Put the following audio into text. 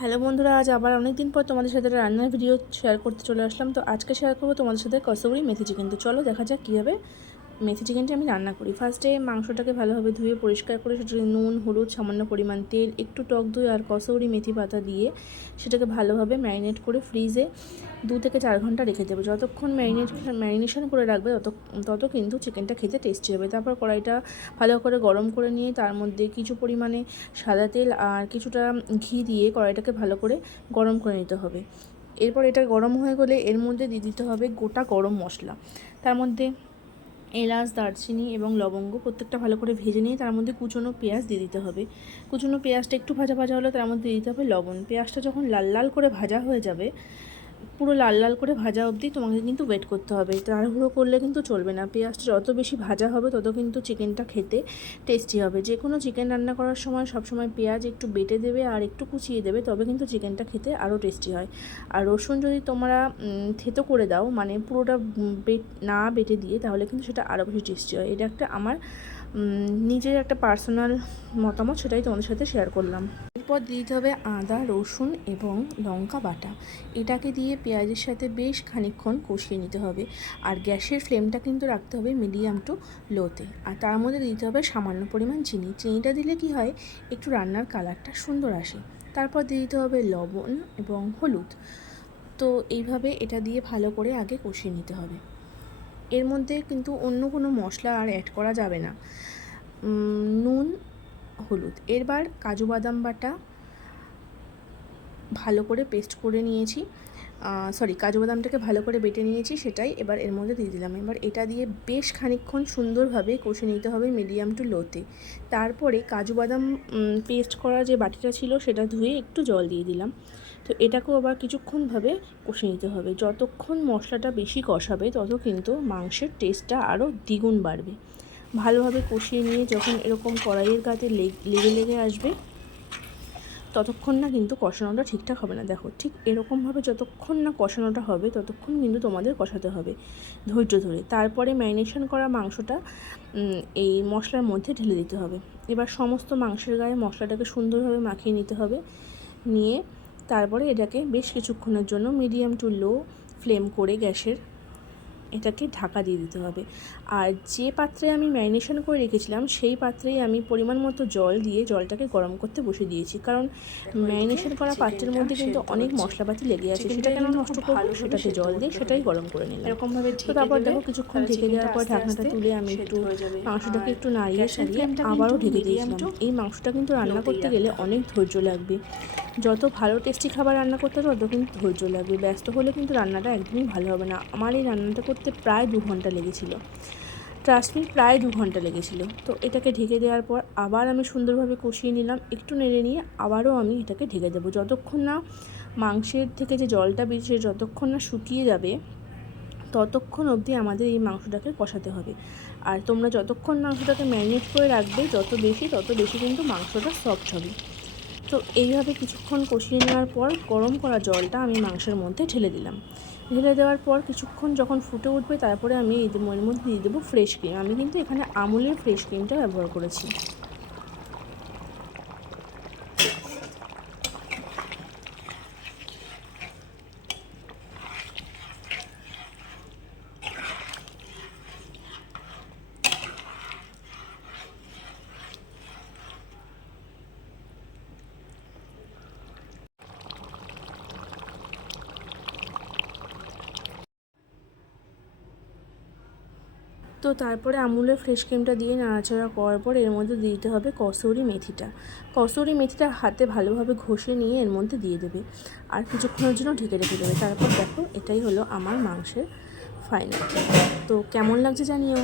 Hello বন্ধুরা, আজ আবার অনেক দিন পর তোমাদের সাথে রান্নার ভিডিও শেয়ার করতে চলে আসলাম। তো আজকে শেয়ার করব তোমাদের সাথে কসৌরি মেথি চিকেন তো চলো দেখা যাক কীভাবে মেথি চিকেনটি আমি রান্না করি। ফার্স্টে মাংসটাকে ভালোভাবে ধুয়ে পরিষ্কার করে সেটাকে নুন, হলুদ, সামান্য পরিমাণ তেল, একটু টক দই আর কসৌরি মেথি পাতা দিয়ে সেটাকে ভালোভাবে ম্যারিনেট করে ফ্রিজে দু থেকে চার ঘণ্টা রেখে দেবো। যতক্ষণ ম্যারিনেট, ম্যারিনেশন করে রাখবে তত তত কিন্তু চিকেনটা খেতে টেস্টি হবে। তারপর কড়াইটা ভালো করে গরম করে নিয়ে তার মধ্যে কিছু পরিমাণে সাদা তেল আর কিছুটা ঘি দিয়ে কড়াইটাকে ভালো করে গরম করে নিতে হবে। এরপর এটা গরম হয়ে গেলে এর মধ্যে দিয়ে দিতে হবে গোটা গরম মশলা। তার মধ্যে এলাচ, দারচিনি এবং লবঙ্গ প্রত্যেকটা ভালো করে ভেজে নিয়ে তার মধ্যে কুচনো পেঁয়াজ দিয়ে দিতে হবে। কুচনো পেঁয়াজটা একটু ভাজা ভাজা হলে তার মধ্যে দিতে হবে লবণ। পেঁয়াজটা যখন লাল লাল করে ভাজা হয়ে যাবে পুরো লাল লাল করে ভাজা অবধি তোমাকে কিন্তু ওয়েট করতে হবে। তাড়াহুড়ো করলে কিন্তু চলবে না। পেঁয়াজটা যত বেশি ভাজা হবে, তত কিন্তু চিকেনটা খেতে টেস্টি হবে। যে কোনো চিকেন রান্না করার সময় সবসময় পেঁয়াজ একটু বেটে দেবে আর একটু কুচিয়ে দেবে, তবে কিন্তু চিকেনটা খেতে আরও টেস্টি হয়। আর রসুন যদি তোমরা থেতো করে দাও মানে পুরোটা বেট, না বেটে দিয়ে, তাহলে কিন্তু সেটা আরও বেশি টেস্টি হয়। এটা একটা আমার নিজের একটা পার্সোনাল মতামত, সেটাই তোমাদের সাথে শেয়ার করলাম। এরপর দিয়ে দিতে হবে আদা, রসুন এবং লঙ্কা বাটা। এটাকে দিয়ে পেঁয়াজের সাথে বেশ খানিক্ষণ কষিয়ে নিতে হবে। আর গ্যাসের ফ্লেমটা কিন্তু রাখতে হবে মিডিয়াম টু লোতে। আর তার মধ্যে দিতে হবে সামান্য পরিমাণ চিনি। চিনিটা দিলে কি হয়? একটু রান্নার কালারটা সুন্দর আসে। তারপর দিয়ে দিতে হবে লবণ এবং হলুদ। তো এইভাবে এটা দিয়ে ভালো করে আগে কষিয়ে নিতে হবে। এর মধ্যে কিন্তু অন্য কোনো মশলা আর অ্যাড করা যাবে না। নুন হলুদ। এরবার কাজু বাদাম বাটা ভালো করে পেস্ট করে নিয়েছি। সরি, কাজু বাদামটাকে ভালো করে বেটে নিয়েছি সেটাই এবার এর মধ্যে দিয়ে দিলাম। এবার এটা দিয়ে বেশ খানিক্ষণ সুন্দরভাবে কষে নিতে হবে মিডিয়াম টু লোতে। তারপরে কাজু বাদাম পেস্ট করা যে বাটিটা ছিল সেটা ধুয়ে একটু জল দিয়ে দিলাম। তো এটাকেও আবার কিছুক্ষণভাবে কষে নিতে হবে। যতক্ষণ মশলাটা বেশি কষাবে তত কিন্তু মাংসের টেস্টটা আরও দ্বিগুণ বাড়বে। ভালোভাবে কষিয়ে নিয়ে যখন এরকম কড়াইয়ের গাতে লেগে লেগে আসবে, ততক্ষণ না কিন্তু কষানোটা ঠিকঠাক হবে না। দেখো, ঠিক এরকমভাবে যতক্ষণ না কষানোটা হবে, ততক্ষণ কিন্তু তোমাদের কষাতে হবে ধৈর্য ধরে। তারপরে ম্যারিনেশন করা মাংসটা এই মশলার মধ্যে ঢেলে দিতে হবে। এবার সমস্ত মাংসের গায়ে মশলাটাকে সুন্দরভাবে মাখিয়ে নিতে হবে। নিয়ে তারপরে এটাকে বেশ কিছুক্ষণের জন্য মিডিয়াম টু লো ফ্লেম করে গ্যাসের এটাকে ঢাকা দিয়ে দিতে হবে। আর যে পাত্রে আমি ম্যারিনেশন করে রেখেছিলাম সেই পাত্রেই আমি পরিমাণ মতো জল দিয়ে জলটাকে গরম করতে বসে দিয়েছি। কারণ ম্যারিনেশন করা পাত্রের মধ্যে কিন্তু অনেক মশলাপাতি লেগে আছে সেটা কেন নষ্ট করব সেটাতে জল দিয়ে সেটাই গরম করে নিলাম। এরকমভাবে তো তারপর দেখো কিছুক্ষণ ঢেকে দেওয়ার পর ঢাকনাটা তুলে আমি একটু মাংসটাকে একটু নাড়িয়ে সারিয়ে আবারও ঢেকে দিয়েছিলাম। এই মাংসটা কিন্তু রান্না করতে গেলে অনেক ধৈর্য লাগবে। যত ভালো টেস্টি খাবার রান্না করতে হবে তত কিন্তু ধৈর্য লাগবে। ব্যস্ত হলে কিন্তু রান্নাটা একদমই ভালো হবে না। আমার এই রান্নাটা করতে প্রায় দু ঘণ্টা লেগেছিলো। ট্রাস্ট মি প্রায় দু ঘণ্টা লেগেছিলো। তো এটাকে ঢেকে দেওয়ার পর আবার আমি সুন্দরভাবে কষিয়ে নিলাম, একটু নেড়ে নিয়ে আবারও আমি এটাকে ঢেকে দেবো। যতক্ষণ না মাংসের থেকে যে জলটা বেরিয়েছে, যতক্ষণ না শুকিয়ে যাবে, ততক্ষণ অবধি আমাদের এই মাংসটাকে কষাতে হবে। আর তোমরা যতক্ষণ মাংসটাকে ম্যারিনেট করে রাখবে, যত বেশি, তত বেশি কিন্তু মাংসটা সফট হবে। তো এইভাবে কিছুক্ষণ কষিয়ে নেওয়ার পর গরম করা জলটা আমি মাংসের মধ্যে ঢেলে দিলাম। ঢেলে দেওয়ার পর কিছুক্ষণ যখন ফুটে উঠবে, তারপরে আমি এর মধ্যে দিয়ে দেবো ফ্রেশ ক্রিম আমি কিন্তু এখানে আমুলের ফ্রেশ ক্রিমটা ব্যবহার করেছি। তো তারপরে আমুলের ফ্রেশ ক্রিমটা দিয়ে নাড়াচাড়া করার পর এর মধ্যে দিতে হবে কসৌরি মেথিটা। কসৌরি মেথিটা হাতে ভালোভাবে ঘষে নিয়ে এর মধ্যে দিয়ে দেবে। আর কিছুক্ষণের জন্য ঢেকে রেখে দেবে। তারপর দেখো এটাই হলো আমার মাংসের ফাইনাল তো কেমন লাগছে জানিও।